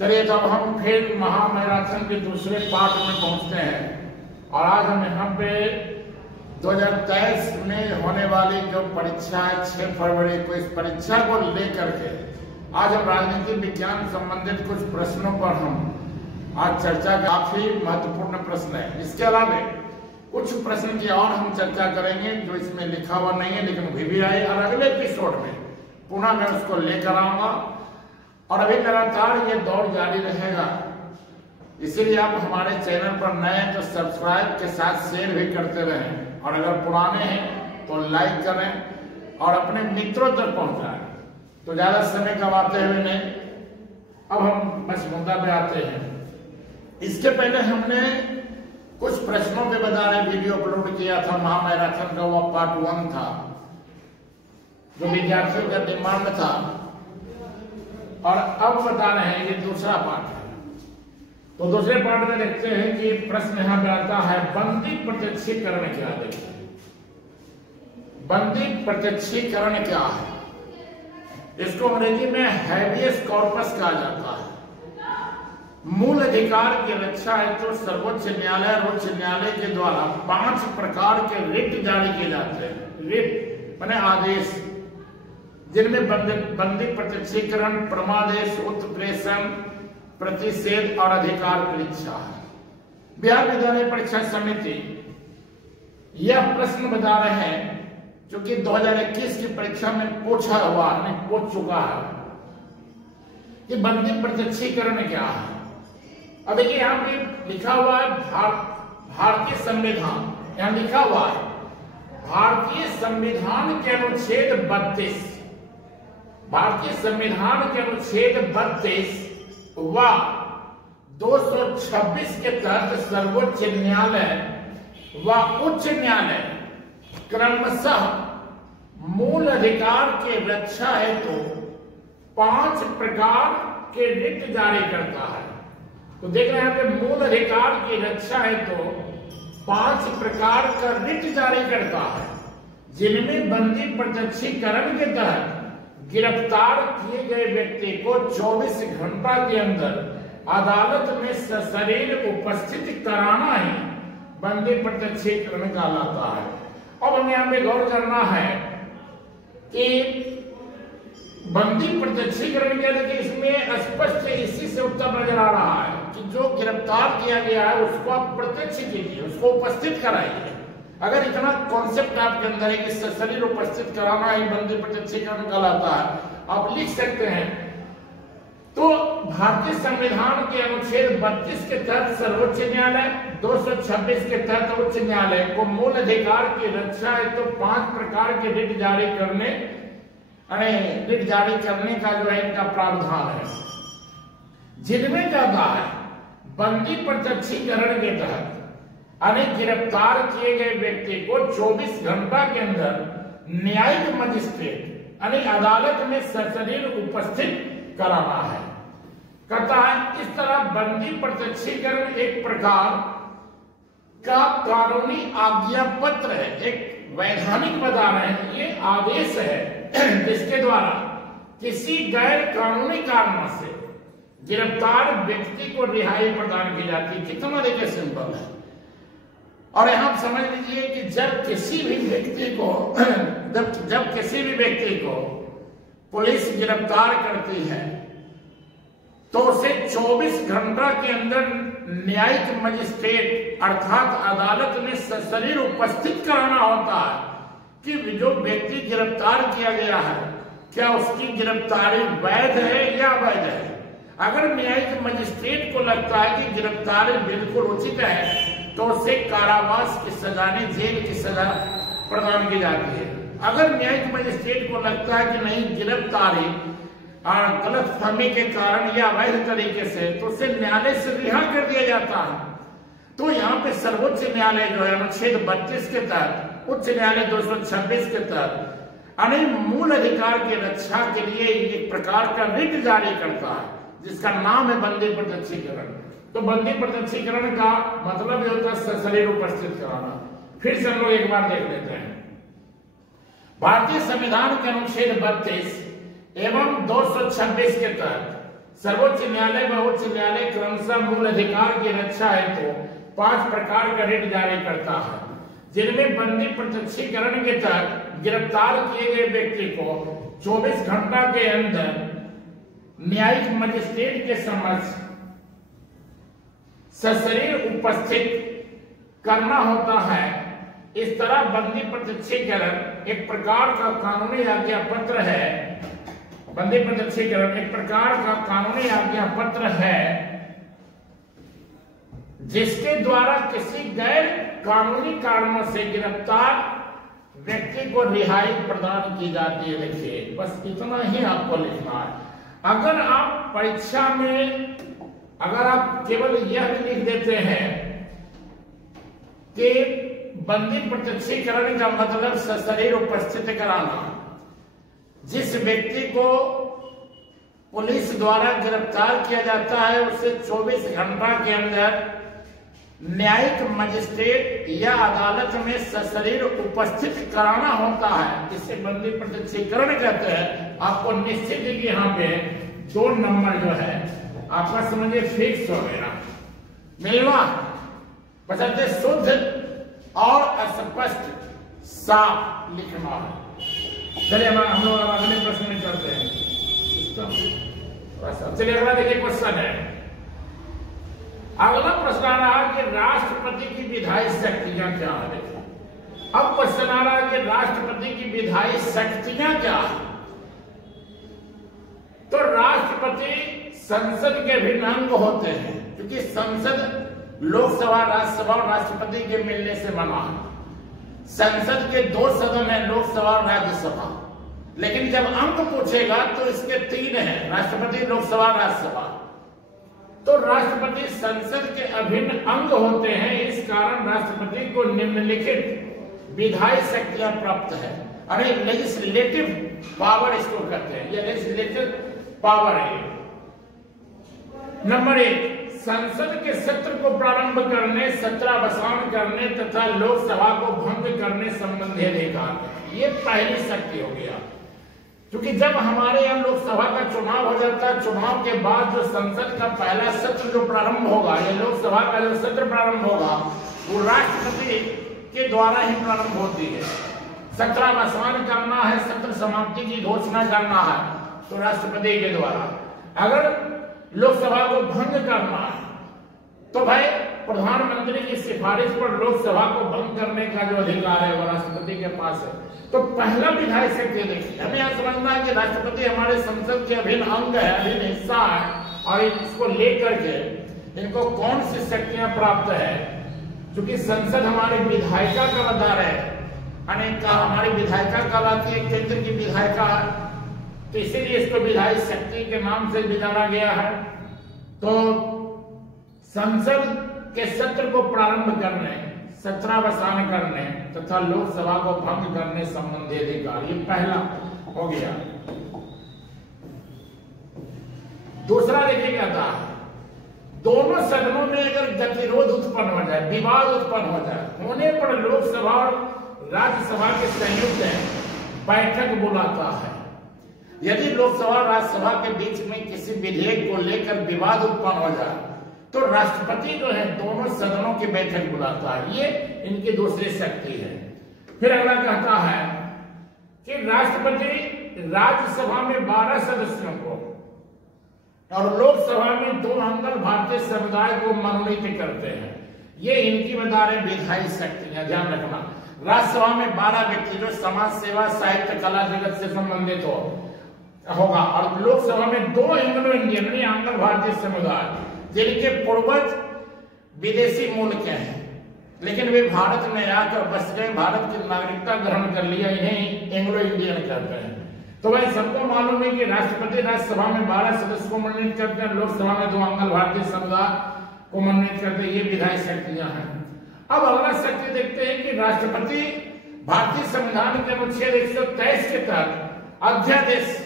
चलिए तो अब हम फिर महामैराथन के दूसरे पार्ट में पहुंचते हैं और आज हम यहाँ पे 2023 में होने वाली जो परीक्षा है 6 फरवरी को, इस परीक्षा को लेकर के आज हम राजनीति विज्ञान संबंधित कुछ प्रश्नों पर हम आज चर्चा, काफी महत्वपूर्ण प्रश्न है। इसके अलावा कुछ प्रश्न की और हम चर्चा करेंगे जो इसमें लिखा हुआ नहीं है लेकिन भी आए, और अगले एपिसोड में पुनः मैं उसको लेकर आऊंगा। और अभी लगातार ये दौर जारी रहेगा, इसीलिए आप हमारे चैनल पर नए हैं तो सब्सक्राइब के साथ शेयर भी करते रहें, और अगर पुराने हैं तो लाइक करें और अपने मित्रों तक पहुंचाएं। तो ज्यादा समय गवाते हुए नहीं, अब हम बस मुद्दा पे आते हैं। इसके पहले हमने कुछ प्रश्नों पे बता रहे वीडियो अपलोड किया था महामैराथन का, वो पार्ट 1 था जो विद्यार्थियों का डिमांड था, और अब बता रहे हैं ये दूसरा पार्ट है। तो दूसरे पार्ट में देखते हैं कि प्रश्न यहां पे आता है, बंदी प्रत्यक्षीकरण क्या है। देखिए, बंदी प्रत्यक्षीकरण क्या है, इसको अंग्रेजी में हैबियस कॉर्पस कहा जाता है। मूल अधिकार की रक्षा हेतु सर्वोच्च न्यायालय और उच्च न्यायालय के द्वारा 5 प्रकार के रिट जारी किए जाते हैं। रिट माने आदेश, जिनमें बंदी प्रत्यक्षीकरण, परमादेश, उत्प्रेषण, प्रतिषेध और अधिकार परीक्षा है। बिहार विद्यालय परीक्षा समिति यह प्रश्न बता रहे हैं जो कि 2021 की परीक्षा में पूछा हुआ नहीं, पूछ चुका है कि बंदी प्रत्यक्षीकरण क्या है। अब देखिए यहाँ पे लिखा हुआ है भारतीय संविधान, यहाँ लिखा हुआ है भारतीय संविधान के अनुच्छेद 32, भारतीय संविधान के अनुच्छेद 32 व 226 के तहत सर्वोच्च न्यायालय व उच्च न्यायालय क्रमशः मूल अधिकार के रक्षा हेतु 5 प्रकार के रिट जारी करता है। तो देख रहे हैं यहाँ पे मूल अधिकार की रक्षा हेतु 5 प्रकार का रिट जारी करता है, जिनमें बंदी प्रत्यक्षीकरण के तहत गिरफ्तार किए गए व्यक्ति को 24 घंटा के अंदर अदालत में सशरीर उपस्थित कराना ही बंदी प्रत्यक्षीकरण कहलाता है। अब हमें यहाँ पे गौर करना है कि बंदी प्रत्यक्षीकरण क्या, देखिए इसमें स्पष्ट इसी से उत्तर नजर आ रहा है कि जो गिरफ्तार किया गया है उसको आप प्रत्यक्ष कीजिए, उसको उपस्थित कराइए। अगर इतना कॉन्सेप्ट आपके अंदर है कि सशरीर उपस्थित कराना ही बंदी प्रत्यक्षीकरण कहलाता है, आप लिख सकते हैं। तो भारतीय संविधान के अनुच्छेद 32 के तहत सर्वोच्च न्यायालय, 226 के तहत उच्च न्यायालय को मूल अधिकार की रक्षा है तो 5 प्रकार के रिट जारी करने का जो है इनका प्रावधान है, जिनमें कहता है बंदी प्रत्यक्षीकरण के तहत गिरफ्तार किए गए व्यक्ति को 24 घंटा के अंदर न्यायिक मजिस्ट्रेट अदालत में सशरीर उपस्थित कराना है। कहता है इस तरह बंदी प्रत्यक्षीकरण एक प्रकार का कानूनी आज्ञा पत्र है, एक वैधानिक बता रहे हैं, ये आदेश है जिसके द्वारा किसी गैर कानूनी कारणों से गिरफ्तार व्यक्ति को रिहाई प्रदान की जाती है। कितना देखिए सिंपल है। और यहां समझ लीजिए कि जब किसी भी व्यक्ति को पुलिस गिरफ्तार करती है तो उसे 24 घंटा के अंदर न्यायिक मजिस्ट्रेट अर्थात अदालत में सशरीर उपस्थित कराना होता है कि जो व्यक्ति गिरफ्तार किया गया है क्या उसकी गिरफ्तारी वैध है या अवैध है। अगर न्यायिक मजिस्ट्रेट को लगता है कि गिरफ्तारी बिल्कुल उचित है तो उसे कारावास की सजा नहीं, जेल की सजा प्रदान की जाती है। अगर न्यायिक मजिस्ट्रेट को लगता है कि नहीं गिरफ्तारी गलतफहमी के कारण या अवैध तरीके से, तो उसे न्यायालय से रिहा कर दिया जाता है। तो यहाँ पे सर्वोच्च न्यायालय जो है अनुच्छेद 32 के तहत, उच्च न्यायालय 226 के तहत मूल अधिकार की रक्षा के लिए एक प्रकार का रिट जारी करता है जिसका नाम है बंदी प्रत्यक्षीकरण। तो बंदी प्रत्यक्षीकरण का मतलब ये होता है सशरीर उपस्थित कराना। फिर से हम लोग एक बार देख लेते हैं। भारतीय संविधान के अनुच्छेद 32 एवं 226 के तहत सर्वोच्च न्यायालय व उच्च न्यायालय क्रमशः मूल अधिकार की रक्षा हेतु 5 प्रकार का रिट जारी करता है, जिनमें बंदी प्रत्यक्षीकरण के तहत गिरफ्तार किए गए व्यक्ति को 24 घंटा के अंदर न्यायिक मजिस्ट्रेट के समक्ष सशरीर उपस्थित करना होता है। इस तरह बंदी प्रत्यक्षीकरण एक प्रकार का कानूनी आज्ञा पत्र है। बंदी प्रत्यक्षीकरण एक प्रकार का कानूनी आज्ञा पत्र है जिसके द्वारा किसी गैर कानूनी कारणों से गिरफ्तार व्यक्ति को रिहाई प्रदान की जाती है। देखिए, बस इतना ही आपको लिखना है। अगर आप परीक्षा में अगर आप केवल यह भी लिख देते हैं कि बंदी प्रत्यक्षीकरण का मतलब सशरीर उपस्थित कराना, जिस व्यक्ति को पुलिस द्वारा गिरफ्तार किया जाता है उसे 24 घंटा के अंदर न्यायिक मजिस्ट्रेट या अदालत में सशरीर उपस्थित कराना होता है, इसे बंदी प्रत्यक्षीकरण कहते हैं। आपको निश्चित ही यहाँ पे 2 नंबर जो है आपका समझिए फिक्स हो गया। मिलवा बशर्ते शुद्ध और स्पष्ट साफ लिखना है। चलिए हम लोग अगले प्रश्न में चलते हैं। चलिए अगला देखिए क्वेश्चन है। अगला प्रश्न आ रहा है कि राष्ट्रपति की विधायी शक्तियां क्या है। अब क्वेश्चन आ रहा है कि राष्ट्रपति की विधायी शक्तियां क्या है। तो राष्ट्रपति संसद के भिन्न अंग होते हैं, क्योंकि संसद लोकसभा, राज्यसभा और राष्ट्रपति के मिलने से बना है। संसद के 2 सदन है, लोकसभा और राज्यसभा। लेकिन जब अंक पूछेगा तो इसके 3 हैं, राष्ट्रपति, लोकसभा, राज्यसभा। तो राष्ट्रपति संसद के अभिन्न अंग होते हैं। इस कारण राष्ट्रपति को निम्नलिखित विधायी शक्तियां प्राप्त है। अरे लेजिस्लेटिव पावर इसको कहते हैं, यह लेजिस्लेटिव पावर है। नंबर 1, संसद के सत्र को प्रारंभ करने, सत्रावसान करने तथा लोकसभा को भंग करने संबंधी अधिकार। ये पहली शक्ति हो गया, क्योंकि जब हमारे यहाँ लोकसभा का चुनाव हो जाता है, चुनाव के बाद जो संसद का पहला सत्र जो प्रारंभ होगा, या लोकसभा का जो सत्र प्रारंभ होगा, वो राष्ट्रपति के द्वारा ही प्रारंभ होती है। सत्रावसान करना है, सत्र समाप्ति की घोषणा करना है, तो राष्ट्रपति के द्वारा। अगर लोकसभा को भंग करना है तो भाई प्रधानमंत्री की सिफारिश पर लोकसभा को भंग करने का जो अधिकार है वो राष्ट्रपति के पास है। तो पहला विधायी शक्ति देखिए, हमें यह समझना है कि राष्ट्रपति हमारे संसद के अभिन्न अंग है, अभिन्न हिस्सा है, और इसको लेकर के इनको कौन सी शक्तियां प्राप्त है। क्योंकि संसद हमारी विधायिका का आधार है, अनेक का हमारी विधायिका कहलाती है, केंद्र की विधायिका है, तो इसीलिए इसको विधायी शक्ति के नाम से भी जाना गया है। तो संसद के सत्र को प्रारंभ करने, सत्रावसान करने तथा लोकसभा को भंग करने संबंधी अधिकार, ये पहला हो गया। दूसरा देखिए क्या था, दोनों सदनों में अगर गतिरोध उत्पन्न हो जाए, विवाद उत्पन्न हो जाए, होने पर लोकसभा और राज्यसभा के संयुक्त बैठक बुलाता है। यदि लोकसभा और राज्यसभा के बीच में किसी विधेयक को लेकर विवाद उत्पन्न हो जाए तो राष्ट्रपति जो है दोनों सदनों की बैठक बुलाता है। ये इनकी दूसरी शक्ति है। फिर अगला कहता है कि राष्ट्रपति राज्यसभा में 12 सदस्यों को और लोकसभा में 2 अंगल भारतीय समुदाय को मनोनीत करते हैं। ये इनकी बता रहे विधायी शक्तियां, ध्यान रखना। राज्यसभा में 12 व्यक्ति जो समाज सेवा, साहित्य, कला जगत से संबंधित होगा, और लोकसभा में 2 एंग्लो इंडियन यानी आंग्ल भारतीय समुदाय जिनके पूर्वज विदेशी मूल के हैं, लेकिन वे भारत में आकर बस गए, भारत की नागरिकता ग्रहण कर लिया, इन्हें एंग्लो इंडियन कहते हैं। तो भाई सबको मालूम है कि राष्ट्रपति राज्यसभा में 12 सदस्य को मनोनीत करते हैं, लोकसभा में 2 आंग्ल भारतीय समुदाय को मनोनीत करते हैं। ये विधायी शक्तियां हैं। अब अगला शक्ति देखते हैं कि राष्ट्रपति भारतीय संविधान के अनुच्छेद 123 के तहत अध्यादेश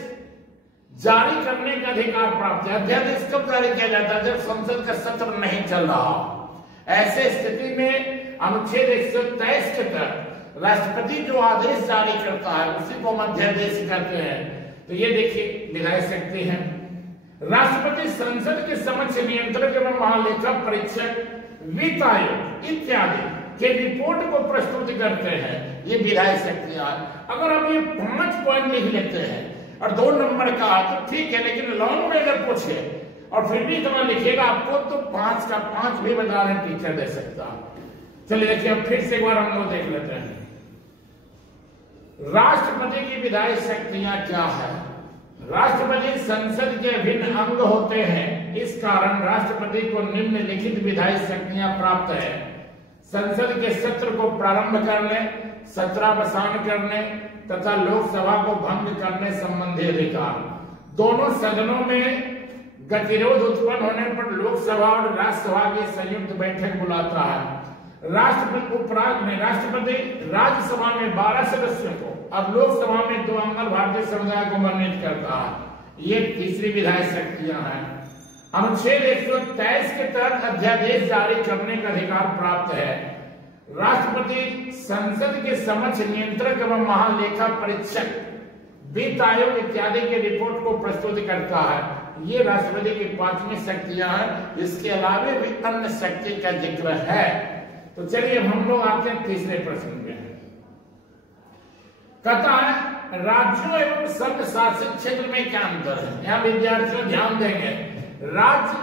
जारी करने का अधिकार प्राप्त है। अध्यादेश कब जारी किया जाता है? जब संसद का सत्र नहीं चल रहा। ऐसे स्थिति में अनुच्छेद 123 के तहत राष्ट्रपति जो आदेश जारी करता है उसी को हम अध्यादेश कहते हैं। तो ये देखिए विधायी शक्ति है। राष्ट्रपति संसद के समक्ष नियंत्रक एवं महालेखा परीक्षक, वित्त आयोग इत्यादि के रिपोर्ट को प्रस्तुत करते हैं। ये विधायी शक्तियां। अगर आप ये 5 पॉइंट लिख लेते हैं और 2 नंबर का तो ठीक है, लेकिन लॉन्ग में अगर पूछे और फिर भी इतना लिखेगा आपको तो 5 का 5 भी बता रहे टीचर दे सकता। चलिए देखिए, अब फिर से एक बार हम लोग देख लेते हैं राष्ट्रपति की विधायी शक्तियां क्या है। राष्ट्रपति संसद के भिन्न अंग होते हैं, इस कारण राष्ट्रपति को निम्नलिखित विधायी शक्तियां प्राप्त है। संसद के सत्र को प्रारंभ करने, सत्रावसान करने तथा लोकसभा को भंग करने संबंधी अधिकार। दोनों सदनों में गतिरोध उत्पन्न होने पर लोकसभा और राज्यसभा की संयुक्त बैठक बुलाता है। राष्ट्रपति राज्यसभा में 12 सदस्यों को और लोकसभा में 2 अंगल भारतीय समुदाय को मनोनीत करता है। ये तीसरी विधायी शक्तियां हैं। अनुच्छेद 123 के तहत अध्यादेश जारी करने का अधिकार प्राप्त है। राष्ट्रपति संसद के समक्ष नियंत्रक एवं महालेखा परीक्षक, वित्त आयोग इत्यादि के रिपोर्ट को प्रस्तुत करता है। ये राष्ट्रपति की 5वीं शक्तियां हैं। इसके अलावा भी अन्य शक्ति का जिक्र है। तो चलिए हम लोग आते हैं तीसरे प्रश्न में। कहता है राज्यों एवं संघ शासित क्षेत्र में क्या अंतर है। यहाँ विद्यार्थियों ध्यान देंगे, राज्य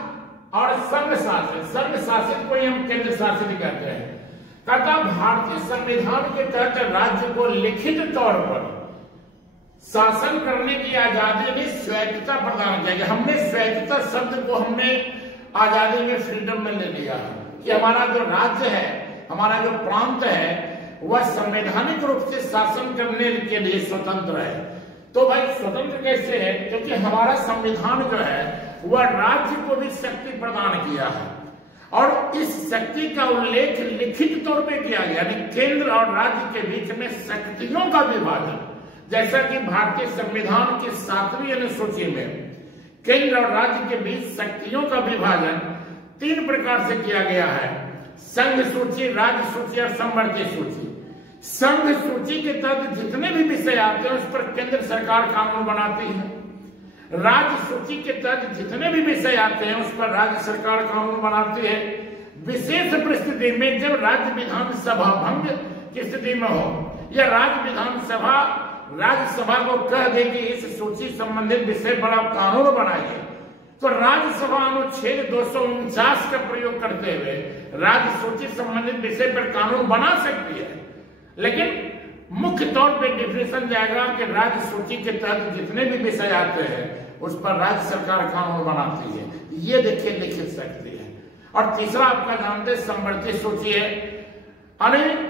और संघ शासित को हम केंद्र शासित कहते हैं। कहता भारतीय संविधान के तहत राज्य को लिखित तौर पर शासन करने की आजादी में स्वायत्तता प्रदान किया गया। हमने स्वायत्तता शब्द को हमने आजादी में फ्रीडम में ले लिया कि हमारा जो राज्य है, हमारा जो प्रांत है, वह संवैधानिक रूप से शासन करने के लिए स्वतंत्र है। तो भाई स्वतंत्र कैसे है? क्योंकि हमारा संविधान जो है वह राज्य को भी शक्ति प्रदान किया है और इस शक्ति का उल्लेख लिखित तौर पे किया गया, यानी केंद्र और राज्य के बीच में शक्तियों का विभाजन। जैसा कि भारतीय संविधान की 7वीं अनुसूची में केंद्र और राज्य के बीच शक्तियों का विभाजन 3 प्रकार से किया गया है: संघ सूची, राज्य सूची और संवर्ती सूची। संघ सूची के तहत जितने भी विषय आते हैं उस पर केंद्र सरकार कानून बनाती है। राज्य सूची के तहत जितने भी विषय आते हैं उस पर राज्य सरकार कानून बनाती है। विशेष परिस्थिति में जब राज्य विधानसभा भंग की स्थिति में हो या राज्य विधानसभा राज्यसभा को कह दे कि इस सूची संबंधित विषय पर आप कानून बनाइए, तो राज्यसभा अनुच्छेद 249 का प्रयोग करते हुए राज्य सूची संबंधित विषय पर कानून बना सकती है। लेकिन मुख्य तौर पे डिफिनेशन जाएगा कि राज्य सूची के तहत जितने भी विषय आते हैं उस पर राज्य सरकार कानून बनाती है। ये देखिए लिखित शक्ति है। और तीसरा आपका जानते संवर्ती सूची है, यानी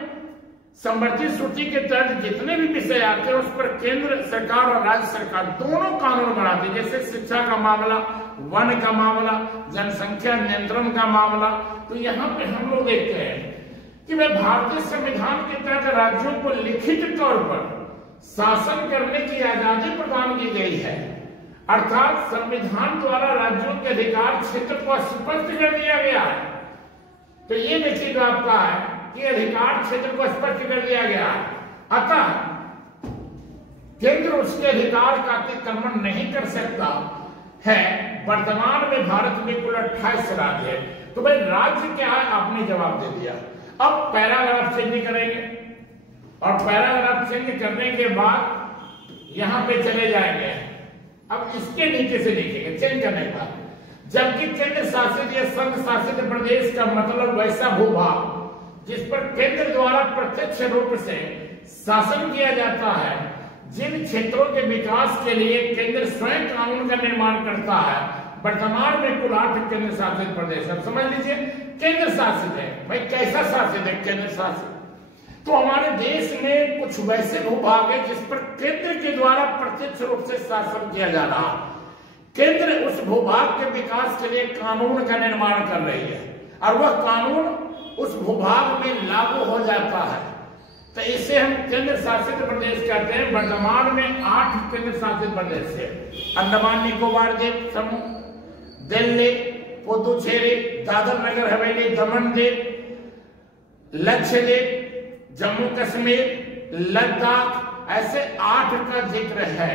संवर्ती सूची के तहत जितने भी विषय आते हैं उस पर केंद्र सरकार और राज्य सरकार दोनों कानून बनाती है। जैसे शिक्षा का मामला, वन का मामला, जनसंख्या नियंत्रण का मामला। तो यहाँ पे हम लोग देखते हैं कि वह भारतीय संविधान के तहत राज्यों को लिखित तौर पर शासन करने की आजादी प्रदान की गई है, अर्थात संविधान द्वारा राज्यों के अधिकार क्षेत्र को स्पष्ट कर दिया गया है। तो ये देखिएगा आपका है कि अधिकार क्षेत्र को स्पष्ट कर दिया गया है, अतः केंद्र उसके अधिकार का अतिक्रमण नहीं कर सकता है। वर्तमान में भारत में कुल 28 राज्य है। तो भाई राज्य क्या है आपने जवाब दे दिया। अब पैराग्राफ चेंज करेंगे और पैराग्राफ चेंज करने के बाद यहां पे चले जाएंगे। अब इसके नीचे से लिखेंगे चेंज करने के बाद, जबकि केंद्र शासित या संघ शासित प्रदेश का मतलब वैसा भूभाग जिस पर केंद्र द्वारा प्रत्यक्ष रूप से शासन किया जाता है, जिन क्षेत्रों के विकास के लिए केंद्र स्वयं कानून का निर्माण करता है। वर्तमान में कुल 8 केंद्र शासित प्रदेश। अब समझ लीजिए केंद्र शासित है। भाई कैसा शासित है? केंद्र शासित। तो हमारे देश में कुछ वैसे भूभाग है जिस पर केंद्र के द्वारा प्रत्यक्ष रूप से शासन किया जा रहा है। केंद्र उस भूभाग के विकास के लिए कानून का निर्माण कर रही है और वह कानून उस भूभाग में लागू हो जाता है। तो इसे हम केंद्र शासित प्रदेश कहते हैं। वर्तमान में 8 केंद्र शासित प्रदेश है: अंडमान निकोबार द्वीप समूह, दिल्ली, पुदुचेरी, दादर नगर हवेली, दमन द्वीप, लक्षद्वीप, जम्मू कश्मीर, लद्दाख, ऐसे 8 का जिक्र है।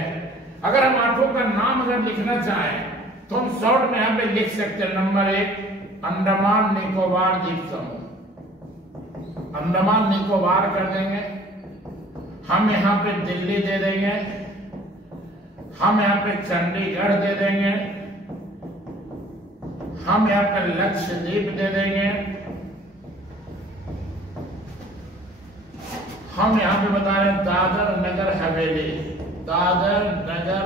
अगर हम 8 का नाम अगर लिखना चाहें तो हम शॉर्ट में यहां पे लिख सकते हैं नंबर 1 अंडमान निकोबार द्वीप समूह, अंडमान निकोबार कर देंगे। हम यहां पे दिल्ली दे देंगे, हम यहां पे चंडीगढ़ दे देंगे, हम यहां पे लक्षद्वीप दे देंगे, हम यहां पे बता रहे हैं दादर नगर हवेली, दादर नगर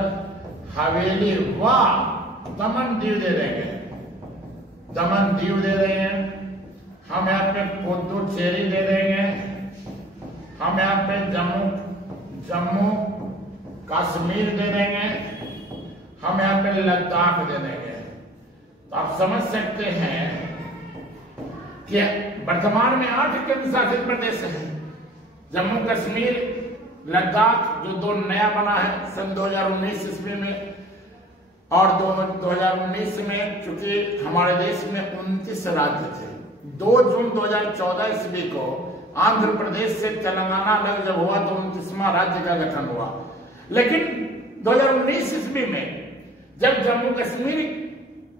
हवेली व दमन दीव दे देंगे, दमन दीव दे देंगे। हम यहाँ पे पुदुचेरी दे देंगे, हम यहाँ पे जम्मू कश्मीर दे देंगे, हम यहाँ पे लद्दाख दे देंगे। तो आप समझ सकते हैं कि वर्तमान में 8 केंद्र शासित प्रदेश हैं, जम्मू कश्मीर, लद्दाख जो 2 नया बना है सन 2019 ईस्वी में, और 2019 में चूंकि हमारे देश में 29 राज्य थे, 2 जून 2014 ईस्वी को आंध्र प्रदेश से तेलंगाना अलग जब हुआ तो 29वां राज्य का गठन हुआ। लेकिन 2019 ईस्वी में जब जम्मू कश्मीर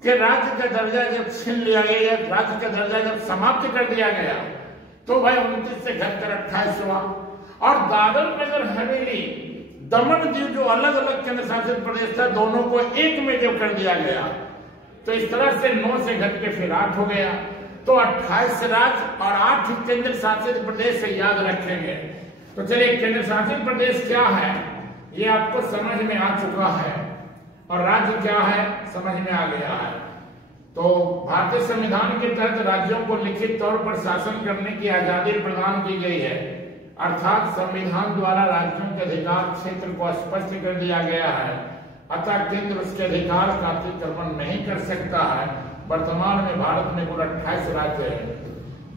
के राज्य का दर्जा जब छीन लिया गया, राज्य का दर्जा जब समाप्त कर दिया गया, तो भाई 29 से घटकर 28 हुआ। और दादर नगर हवेली दमन दीव जो अलग अलग केंद्र शासित प्रदेश था, दोनों को एक में जब कर दिया गया, तो इस तरह से 9 से घट के फिर 8 हो गया। तो 28 राज्य और 8 केंद्र शासित प्रदेश से याद रखेंगे। तो चलिए केंद्र शासित प्रदेश क्या है ये आपको समझ में आ चुका है, और राज्य क्या है समझ में आ गया है। तो भारतीय संविधान के तहत राज्यों को लिखित तौर पर शासन करने की आजादी प्रदान की गई है, अर्थात संविधान द्वारा राज्यों के अधिकार क्षेत्र को स्पष्ट कर दिया गया है, अतः केंद्र उसके अधिकार का अतिक्रमण नहीं कर सकता है। वर्तमान में भारत में कुल 28 राज्य है,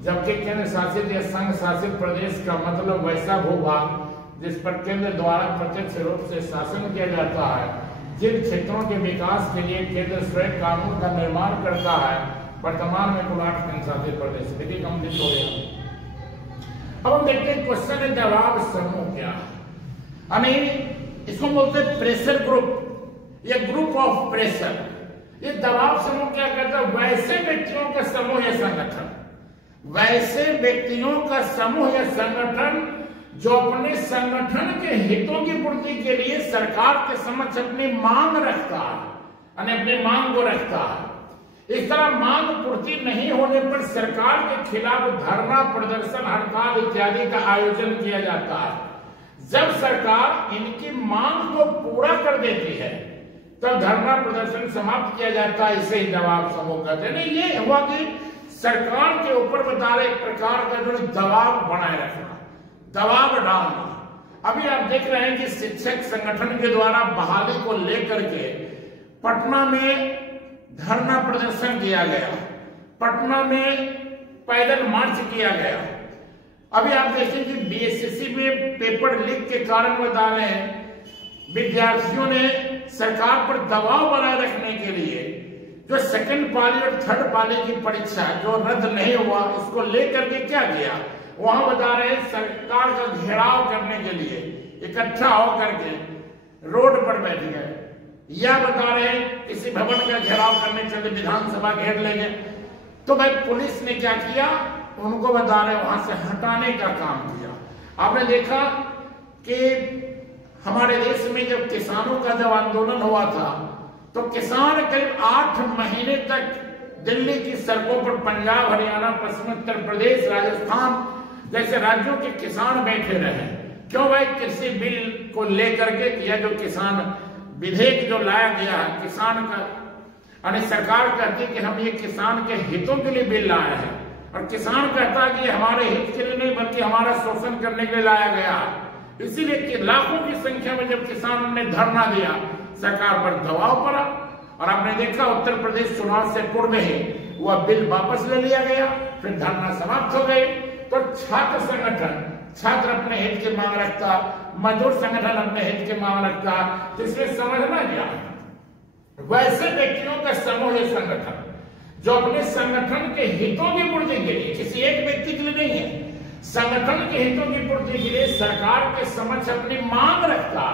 जबकि केंद्र शासित या संघ शासित प्रदेश का मतलब वैसा भूभाग जिस पर केंद्र द्वारा प्रत्यक्ष रूप से शासन किया जाता है। जिन क्षेत्रों के विकास के लिए केंद्र स्वयं कानून का निर्माण करता है। वर्तमान में कुल 8 केंद्र शासित प्रदेश विधि कंप्लीट हो गया। अब हम देखते हैं क्वेश्चन है दबाव समूह क्या है, यानी इसको बोलते हैं प्रेशर ग्रुप या ग्रुप ऑफ प्रेशर। ये दबाव समूह क्या करता है? वैसे व्यक्तियों का समूह या संगठन, वैसे व्यक्तियों का समूह या संगठन जो अपने संगठन के हितों की पूर्ति के लिए सरकार के समक्ष अपनी मांग रखता है, यानी अपनी मांग को रखता है। इस तरह मांग पूर्ति नहीं होने पर सरकार के खिलाफ धरना, प्रदर्शन, हड़ताल इत्यादि का आयोजन किया जाता है। जब सरकार इनकी मांग को पूरा कर देती है तब धरना प्रदर्शन समाप्त किया जाता है। इसे ही दबाव समूह कहते हैं। ये हुआ कि सरकार के ऊपर बता रहे एक प्रकार का जो दबाव बनाए रखना, दबाव डालना। अभी आप देख रहे हैं कि शिक्षक संगठन के द्वारा बहाली को लेकर के पटना में धरना प्रदर्शन किया गया, पटना में पैदल मार्च किया गया। अभी आप देखें कि बीएसएससी में पेपर लीक के कारण बता रहे हैं विद्यार्थियों ने सरकार पर दबाव बनाए रखने के लिए जो सेकंड पाली और थर्ड पाली की परीक्षा जो रद्द नहीं हुआ, इसको लेकर के क्या किया, वहां बता रहे हैं सरकार का घेराव करने के लिए इकट्ठा होकर के रोड पर बैठ गए, या बता रहे हैं किसी भवन का घेराव करने चले, विधानसभा घेर लेंगे। तो भाई पुलिस ने क्या किया, उनको बता रहे वहां से हटाने का काम किया। आपने देखा कि हमारे देश में जब किसानों का जब आंदोलन हुआ था तो किसान करीब 8 महीने तक दिल्ली की सड़कों पर, पंजाब, हरियाणा, पश्चिम उत्तर प्रदेश, राजस्थान जैसे राज्यों के किसान बैठे रहे। क्यों भाई? कृषि बिल को लेकर के, या जो किसान विधेयक जो लाया गया है किसान का, यानी सरकार कहती है कि हम ये किसान के हितों के लिए बिल लाए हैं, और किसान कहता है कि हमारे हित के लिए नहीं बल्कि हमारा शोषण करने के लिए लाया गया है। इसीलिए कि लाखों की संख्या में जब किसानों ने धरना दिया, सरकार पर दबाव पड़ा, और आपने देखा उत्तर प्रदेश चुनाव से पूर्व ही वह बिल वापस ले लिया गया, फिर धरना समाप्त हो गई। तो छात्र संगठन, छात्र अपने हित की मांग रखता, मजदूर संगठन अपने हित की मांग रखता। तो इसमें समझना क्या, वैसे व्यक्तियों का समूह या संगठन जो अपने संगठन के हितों की पूर्ति के लिए, किसी एक व्यक्ति के लिए नहीं है, संगठन के हितों की पूर्ति के लिए सरकार के समक्ष अपनी मांग रखता,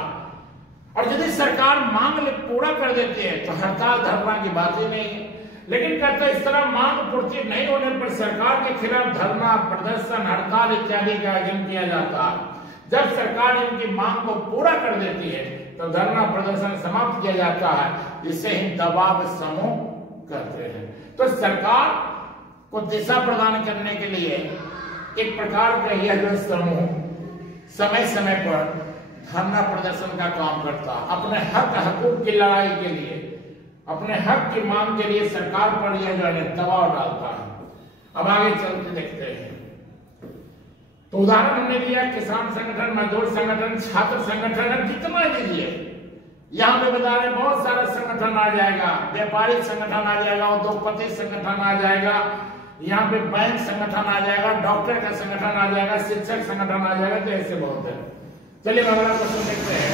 और यदि सरकार मांग पूरा कर देती है तो हड़ताल धरना की बात ही नहीं है। लेकिन कहते हैं इस तरह मांग पूर्ति नहीं होने पर सरकार के खिलाफ धरना, प्रदर्शन, हड़ताल इत्यादि का आयोजन किया जाता है। जब सरकार इनकी मांग को पूरा कर देती है तो धरना प्रदर्शन समाप्त किया जाता है। इसे ही दबाव समूह कहते हैं। तो सरकार को दिशा प्रदान करने के लिए एक प्रकार का यह जो समूह समय समय पर धरना प्रदर्शन का काम करता है। अपने हकूक की लड़ाई के लिए, अपने हक की मांग के लिए सरकार पर यह जो है दबाव डालता है। अब आगे चलते देखते हैं। तो उदाहरण हमने दिया किसान संगठन, मजदूर संगठन, छात्र संगठन, कितना दीजिए। यहाँ पे बता रहे बहुत सारा संगठन आ जाएगा, व्यापारिक संगठन आ जाएगा, उद्योगपति संगठन आ जाएगा, यहाँ पे बैंक संगठन आ जाएगा, डॉक्टर का संगठन आ जाएगा, शिक्षक संगठन आ जाएगा। तो ऐसे बहुत है। चलिए अगला क्वेश्चन देखते हैं।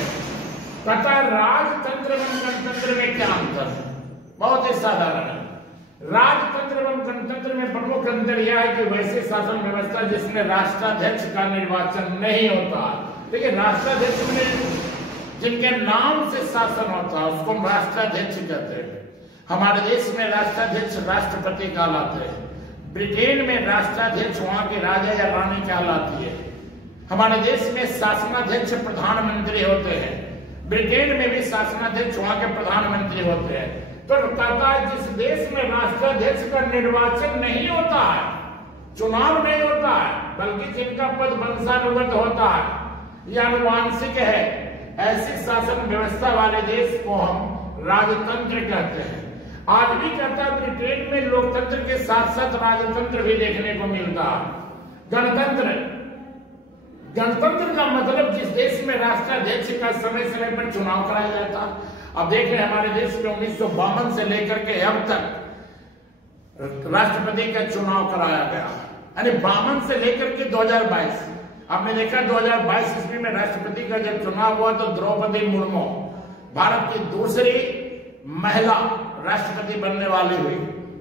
तथा राजतंत्र एवं गणतंत्र में क्या अंतर है? बहुत ही साधारण है। राजतंत्र एवं गणतंत्र में प्रमुख अंतर यह है कि वैसे शासन व्यवस्था जिसमें राष्ट्राध्यक्ष का निर्वाचन नहीं होता। देखिए राष्ट्राध्यक्ष में जिनके नाम से शासन होता है उसको राष्ट्राध्यक्ष कहते हैं। हमारे देश में राष्ट्राध्यक्ष राष्ट्रपति कहलाते हैं। ब्रिटेन में राष्ट्राध्यक्ष वहां के राजा या रानी कहलाती है। हमारे देश में शासनाध्यक्ष प्रधानमंत्री होते हैं। ब्रिटेन में भी शासनाध्यक्ष वहां के प्रधानमंत्री होते हैं। तो कहता है जिस देश में राष्ट्राध्यक्ष का निर्वाचन नहीं होता है, चुनाव नहीं होता है, बल्कि जिनका पद वंशानुगत होता है या अनुवांशिक है, ऐसी शासन व्यवस्था वाले देश को हम राजतंत्र कहते हैं। आज भी कहता है ब्रिटेन में लोकतंत्र के साथ साथ राजतंत्र भी देखने को मिलता है। गणतंत्र का मतलब जिस देश में राष्ट्राध्यक्ष का समय समय पर चुनाव कराया जाता है। अब देख रहे हमारे देश में 1952 से लेकर के अब तक राष्ट्रपति का चुनाव कराया गया, यानी 52 से लेकर के 2022। आपने देखा 2022 ईस्वी में राष्ट्रपति का जब चुनाव हुआ तो द्रौपदी मुर्मू भारत की दूसरी महिला राष्ट्रपति बनने वाली हुई।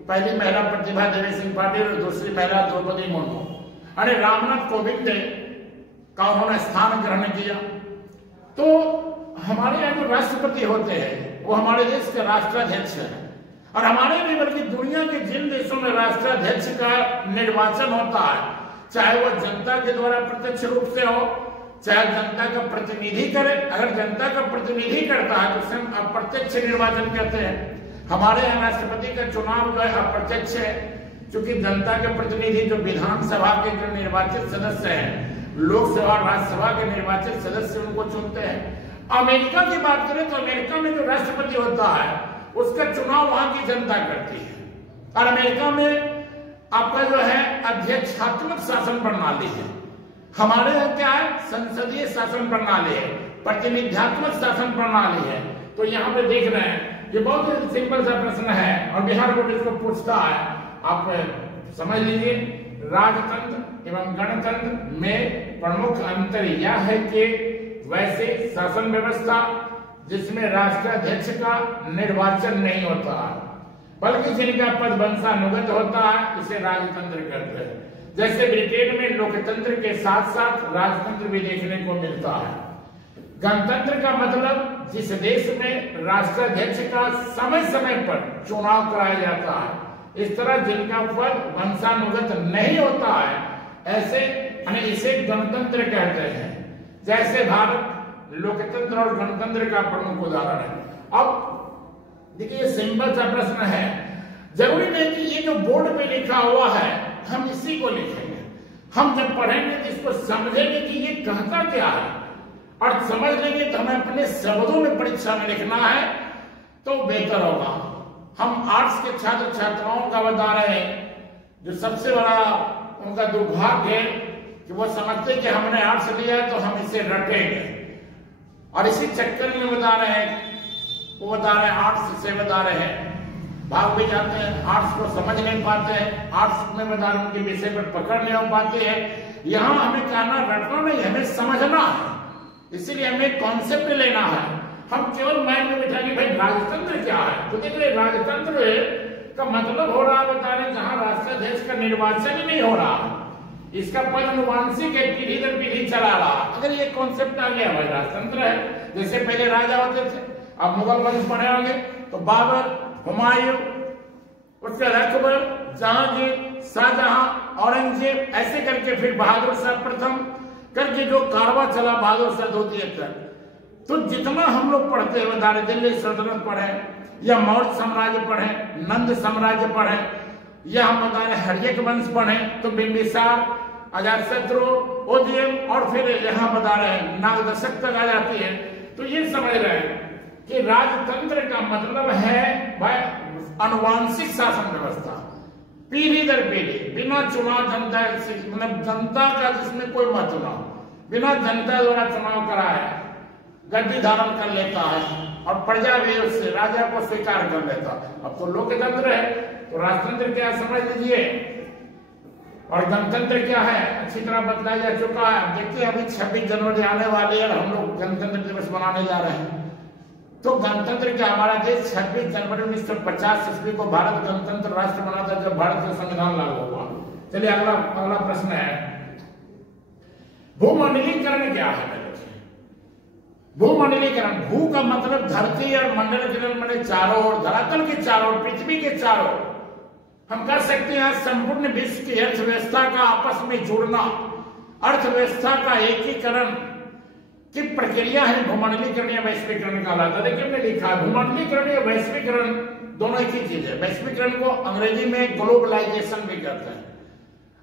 पहली महिला प्रतिभा देवी सिंह पाटिल और दूसरी महिला द्रौपदी मुर्मू। अरे रामनाथ कोविंद का उन्होंने स्थान ग्रहण किया। तो हमारे यहाँ जो राष्ट्रपति होते हैं वो हमारे देश के राष्ट्राध्यक्ष है। और हमारे नहीं बल्कि दुनिया के जिन देशों में राष्ट्राध्यक्ष का निर्वाचन होता है, चाहे वो जनता के द्वारा प्रत्यक्ष रूप से हो, चाहे जनता का प्रतिनिधि करे। अगर जनता का प्रतिनिधि करता है तो उसे हम अप्रत्यक्ष निर्वाचन कहते हैं। हमारे यहाँ राष्ट्रपति का चुनाव जो है अप्रत्यक्ष है, क्योंकि जनता के प्रतिनिधि जो विधानसभा के जो निर्वाचित सदस्य हैं, लोकसभा और राज्यसभा के निर्वाचित सदस्य उनको चुनते हैं। अमेरिका की बात करें तो अमेरिका में जो राष्ट्रपति होता है उसका चुनाव वहां की जनता करती है। और अमेरिका में आपका जो है अध्यक्षात्मक शासन प्रणाली है। हमारे यहाँ क्या है? संसदीय शासन प्रणाली है, प्रतिनिधित्वात्मक शासन प्रणाली है। तो यहाँ पे देख रहे हैं ये बहुत ही सिंपल सा प्रश्न है और बिहार बोर्ड इसको पूछता है। आप समझ लीजिए राजतंत्र एवं गणतंत्र में प्रमुख अंतर यह है कि वैसे शासन व्यवस्था जिसमें राष्ट्राध्यक्ष का निर्वाचन नहीं होता बल्कि जिनका पद वंशानुगत होता है इसे राजतंत्र कहते हैं। जैसे ब्रिटेन में लोकतंत्र के साथ साथ राजतंत्र भी देखने को मिलता है। गणतंत्र का मतलब जिस देश में राष्ट्राध्यक्ष का समय समय पर चुनाव कराया जाता है। इस तरह जिनका पद वंशानुगत नहीं होता है ऐसे इसे गणतंत्र कहते हैं। जैसे भारत लोकतंत्र और गणतंत्र का प्रमुख उदाहरण है। अब देखिए सिंपल सा प्रश्न है, जरूरी नहीं कि ये जो बोर्ड पे लिखा हुआ है हम इसी को लिखेंगे। हम जब पढ़ेंगे तो इसको समझेंगे कि ये कहता क्या है और समझ लेंगे तो हमें अपने शब्दों में परीक्षा में लिखना है तो बेहतर होगा। हम आर्ट्स के छात्र छात्राओं का बता रहे हैं जो सबसे बड़ा उनका दुर्भाग्य है कि वो समझते कि हमने आर्ट्स लिया है तो हम इसे रटेंगे और इसी चक्कर में बता रहे हैं, वो बता रहे हैं आर्ट्स से बता रहे हैं भाग भी जाते हैं, आर्ट्स को समझ नहीं पाते हैं, आर्ट्स में बता रहे उनके विषय पर पकड़ नहीं हो पाती है। यहाँ हमें कहना रटना नहीं, हमें समझना है, इसीलिए हमें कॉन्सेप्ट लेना है। हम केवल माइंड में बिठा के भाई राजतंत्र क्या है तो देख रहे राजतंत्र का मतलब हो रहा है बता रहे जहां राष्ट्राध्यक्ष का निर्वाचन ही नहीं हो रहा, इसका पद अनुवांशिक है, पीढ़ी दर पीढ़ी चला रहा। अगर ये कॉन्सेप्ट आ गया भाई राजतंत्र है। जैसे पहले राजा होते थे, अब मुगल वंश बने होंगे तो बाबर, हुमायूं, उसके अकबर, जहांगीर, शाहजहां, औरंगजेब, ऐसे करके फिर बहादुर शाह प्रथम करके जो कारवा चला बहादुर शाह द्वितीय तक। तो जितना हम लोग पढ़ते हैं, बता रहे दिल्ली सल्तनत पढ़े या मौर्य साम्राज्य पढ़े, नंद साम्राज्य पढ़े, या हम बता रहे हर्यक वंश पढ़े, तो बिंबिसार, अजातशत्रु, उदयन, और फिर यहाँ बता रहे नाग दशक तक आ जाती है। तो ये समझ रहे हैं कि राजतंत्र का मतलब है भाई अनुवांशिक शासन व्यवस्था, पीढ़ी दर पीढ़ी, बिना चुनाव जनता, मतलब जनता का जिसमें कोई मत ना, बिना जनता द्वारा चुनाव कराए गद्दी धारण कर लेता है और प्रजा भी उससे राजा को स्वीकार कर लेता। अब तो लोकतंत्र है, तो राजतंत्र क्या समझ लीजिए, और गणतंत्र क्या है अच्छी तरह बतलाया जा चुका है। देखिए अभी 26 जनवरी आने वाली है और हम लोग गणतंत्र दिवस मनाने जा रहे हैं। तो गणतंत्र क्या, हमारा देश 26 जनवरी 1950 ईस्वी को भारत गणतंत्र राष्ट्र बना था, जब भारत का संविधान लागू हुआ। चलिए अगला प्रश्न है, भूमंडलीकरण क्या है? भूमंडलीकरण, भू का मतलब धरती और मंडलीकरण मैंने चारों ओर, धरातल के चारों ओर, पृथ्वी के चारों ओर हम कर सकते हैं संपूर्ण विश्व की अर्थव्यवस्था का आपस में जुड़ना, अर्थव्यवस्था का एकीकरण की प्रक्रिया है भूमंडलीकरण या वैश्वीकरण कहलाता है। देखिए हमने लिखा है भूमंडलीकरण या वैश्वीकरण दोनों एक ही चीज है। वैश्वीकरण को अंग्रेजी में ग्लोबलाइजेशन भी कहते हैं,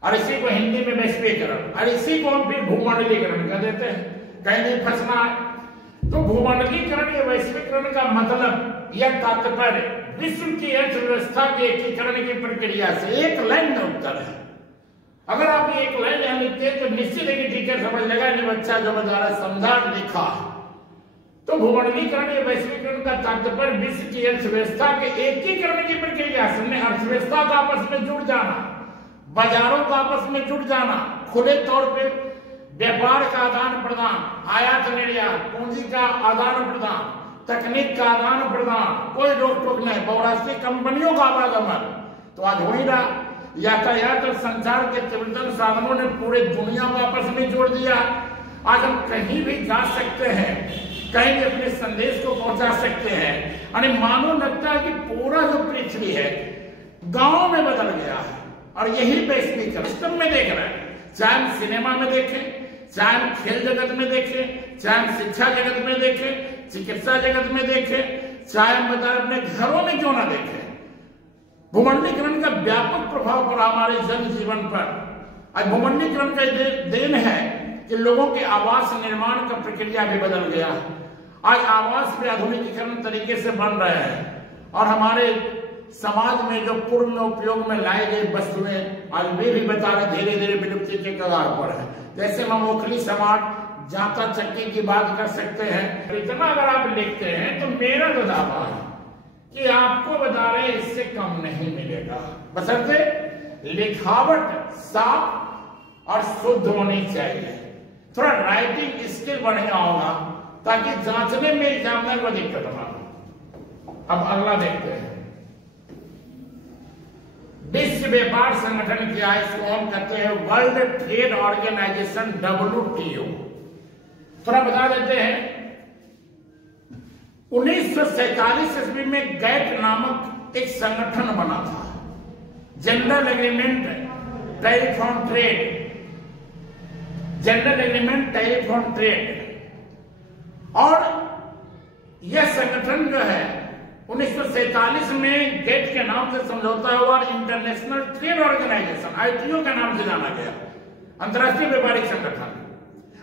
और इसी को हिंदी में वैश्वीकरण, और इसी को हम फिर भूमंडलीकरण कह देते हैं। कहीं नहीं फंसना है। तो भूमंडलीकरण या वैश्वीकरण का मतलब या तात्पर्य विश्व की अर्थव्यवस्था के एकीकरण की प्रक्रिया से। एक लाइन में उत्तर है, अगर आप एक लाइन यहां लिखते हैं तो निश्चित है कि टीचर समझ लेगा, नहीं बच्चा जो बता रहा समझा लिखा। तो भूमंडलीकरण या वैश्वीकरण का तात्पर्य विश्व की अर्थव्यवस्था के एकीकरण की प्रक्रिया से। अर्थव्यवस्था का आपस में जुड़ जाना, बाजारों का आपस में जुड़ जाना, खुले तौर पर व्यापार का आदान प्रदान, आयात निर्यात, पूंजी का आदान प्रदान, तकनीक का आदान प्रदान, कोई रोक टोक नहीं, बहुराष्ट्रीय कंपनियों का आवागमन। तो आज हो ही रहा, यातायात और संचार के तीव्रतम साधनों ने पूरे दुनिया को आपस में जोड़ दिया। आज हम कहीं भी जा सकते हैं, कहीं भी अपने संदेश को पहुंचा सकते हैं। अरे मानो लगता है कि पूरा जो पृथ्वी है गांव में बदल गया है, और यही वैश्वीकरण सिस्टम में देख रहे हैं। चाहे हम सिनेमा में देखें, चाहे हम खेल जगत में देखें, चाहे हम शिक्षा जगत में देखें, चिकित्सा जगत में देखें, चाहे हम बता अपने घरों में क्यों ना देखें, भूमंडलीकरण का व्यापक प्रभाव पड़ा हमारे जन जीवन पर। आज भूमंडलीकरण का देन है कि लोगों के आवास निर्माण का प्रक्रिया भी बदल गया। आज आवास भी आधुनिकीकरण तरीके से बन रहे हैं, और हमारे समाज में जो पूर्व में उपयोग में लाई गई वस्तुएं आज वे भी बता रहे धीरे धीरे विलुप्ति के कगार पर है। जैसे हम ओखली समाज, जांता चक्की की बात कर सकते हैं। इतना अगर आप लिखते हैं तो मेरा तो दावा है कि आपको बता रहे इससे कम नहीं मिलेगा, बशर्ते लिखावट साफ और शुद्ध होनी चाहिए। थोड़ा राइटिंग स्किल बढ़िया होगा ताकि जांचने में एग्जामिनर को दिक्कत ना हो। अब अगला देखते हैं, विश्व व्यापार संगठन क्या है? इसको हम कहते हैं वर्ल्ड ट्रेड ऑर्गेनाइजेशन, WTO। थोड़ा बता देते हैं, 1947 ईस्वी में गैट नामक एक संगठन बना था, general agreement tariff on trade, general agreement tariff on trade. और यह संगठन जो है 1947 में गेट के नाम से समझौता हुआ, इंटरनेशनल ट्रेड ऑर्गेनाइजेशन ITO के नाम से जाना गया, अंतर्राष्ट्रीय व्यापारिक संगठन।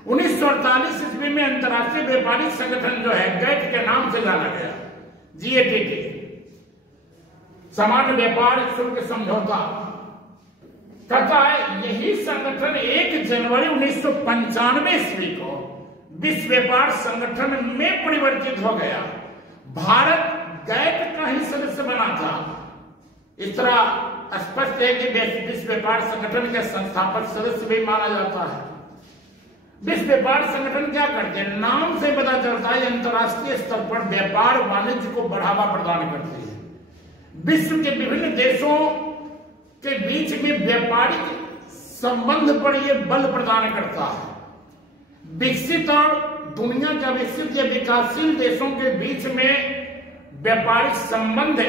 1948 ईस्वी में अंतर्राष्ट्रीय व्यापारिक संगठन जो है गेट के नाम से जाना गया, GATT, सामान्य व्यापार शुल्क समझौता कहता है। यही संगठन 1 जनवरी 1995 ईस्वी को विश्व व्यापार संगठन में परिवर्तित हो गया। भारत गैट का ही सदस्य बना था। इस तरह स्पष्ट है कि विश्व व्यापार संगठन के संस्थापक सदस्य भी माना जाता है। विश्व व्यापार संगठन क्या करते हैं? नाम से पता चलता है अंतर्राष्ट्रीय स्तर पर व्यापार वाणिज्य को बढ़ावा प्रदान करती है। विश्व के विभिन्न देशों के बीच में व्यापारिक संबंध पर यह बल प्रदान करता है। विकसित और दुनिया के विकसित या विकासशील देशों के बीच में व्यापारिक संबंध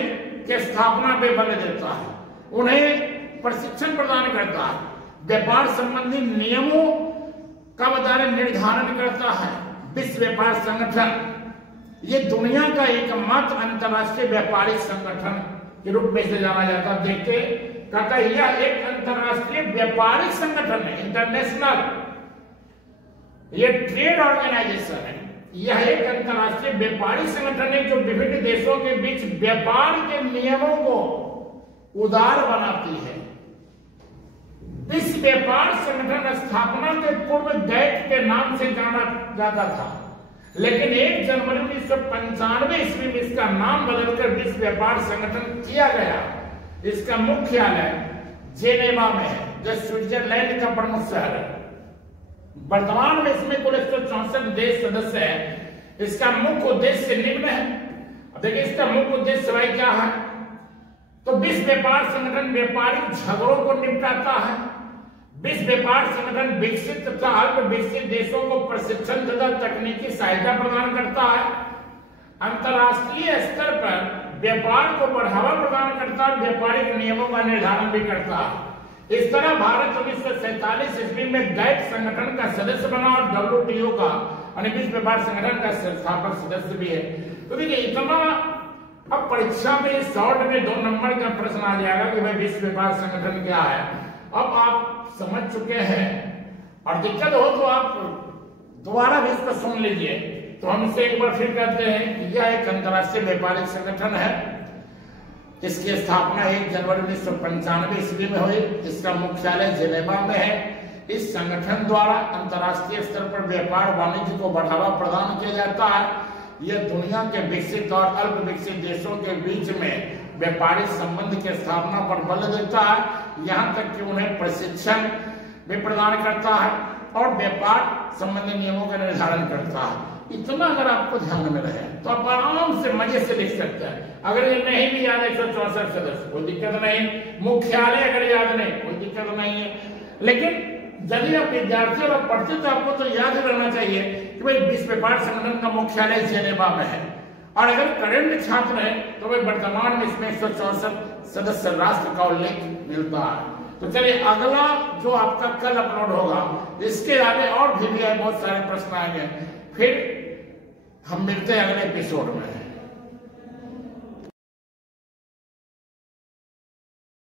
के स्थापना पे बल देता है, उन्हें प्रशिक्षण प्रदान करता है, व्यापार संबंधी नियमों का निर्धारण करता है। विश्व व्यापार संगठन ये दुनिया का एकमात्र अंतर्राष्ट्रीय व्यापारिक संगठन के रूप में से जाना जाता है। देखते कहता है यह एक अंतर्राष्ट्रीय व्यापारिक संगठन है, इंटरनेशनल, ये ट्रेड ऑर्गेनाइजेशन है। यह एक अंतर्राष्ट्रीय व्यापारिक संगठन है जो विभिन्न देशों के बीच व्यापार के नियमों को उदार बनाती है। विश्व व्यापार संगठन स्थापना के पूर्व दैट के नाम से जाना जाता था, लेकिन 1 जनवरी 1995 ईस्वी में इसका नाम बदलकर विश्व व्यापार संगठन किया गया। इसका मुख्यालय जेनेवा में है, जो स्विट्जरलैंड का प्रमुख शहर है। वर्तमान में इसमें कुल 164 देश सदस्य है। इसका मुख्य उद्देश्य निम्न है। अब देखिए इसका मुख्य उद्देश्य भाई क्या है, तो विश्व व्यापार संगठन व्यापारिक झगड़ों को निपटाता है। विश्व व्यापार संगठन विकसित तथा अल्प विकसित देशों को प्रशिक्षण तथा तकनीकी सहायता प्रदान करता है। अंतर्राष्ट्रीय स्तर पर व्यापार को बढ़ावा प्रदान करता है, व्यापारिक नियमों का निर्धारण भी करता है। इस तरह भारत 1947 ईस्वी में दैट संगठन का सदस्य बना और WTO का विश्व व्यापार संगठन का संस्थापक सदस्य भी है। तो देखिए इतना, अब परीक्षा में शॉर्ट में 2 नंबर का प्रश्न आ जाएगा कि भाई विश्व व्यापार संगठन क्या है। अब आप समझ चुके हैं, और दिक्कत हो तो आप दोबारा भी इसको सुन लीजिए। तो हम इसे एक बार फिर कहते हैं कि यह एक अंतर्राष्ट्रीय व्यापारिक संगठन है। इसकी स्थापना 1 जनवरी 1995 ईस्वी में हुई। इसका मुख्यालय जेनेवा में है। इस संगठन द्वारा अंतर्राष्ट्रीय स्तर पर व्यापार वाणिज्य को बढ़ावा प्रदान किया जाता है। यह दुनिया के विकसित और अल्प विकसित देशों के बीच में व्यापारिक संबंध की स्थापना पर बल देता है, यहाँ तक कि उन्हें प्रशिक्षण भी प्रदान करता है और व्यापार संबंधी नियमों का निर्धारण करता है। इतना अगर आपको ध्यान में रहे तो आप आराम से मजे से लिख सकते हैं। अगर ये नहीं भी याद 164 सदस्य, कोई दिक्कत नहीं। मुख्यालय अगर याद नहीं, कोई दिक्कत नहीं है। लेकिन यदि आप विद्यार्थी और पढ़ते तो आपको तो याद रहना चाहिए कि भाई विश्व व्यापार संगठन का मुख्यालय जेनेवा में है। और अगर करंट छात्र है तो भाई वर्तमान में इसमें 164 सदस्य राष्ट्र का उल्लेख मिलता है। तो चलिए अगला जो आपका कल अपलोड होगा, इसके आगे और भी बहुत सारे प्रश्न आएंगे। फिर हम मिलते हैं अगले एपिसोड में।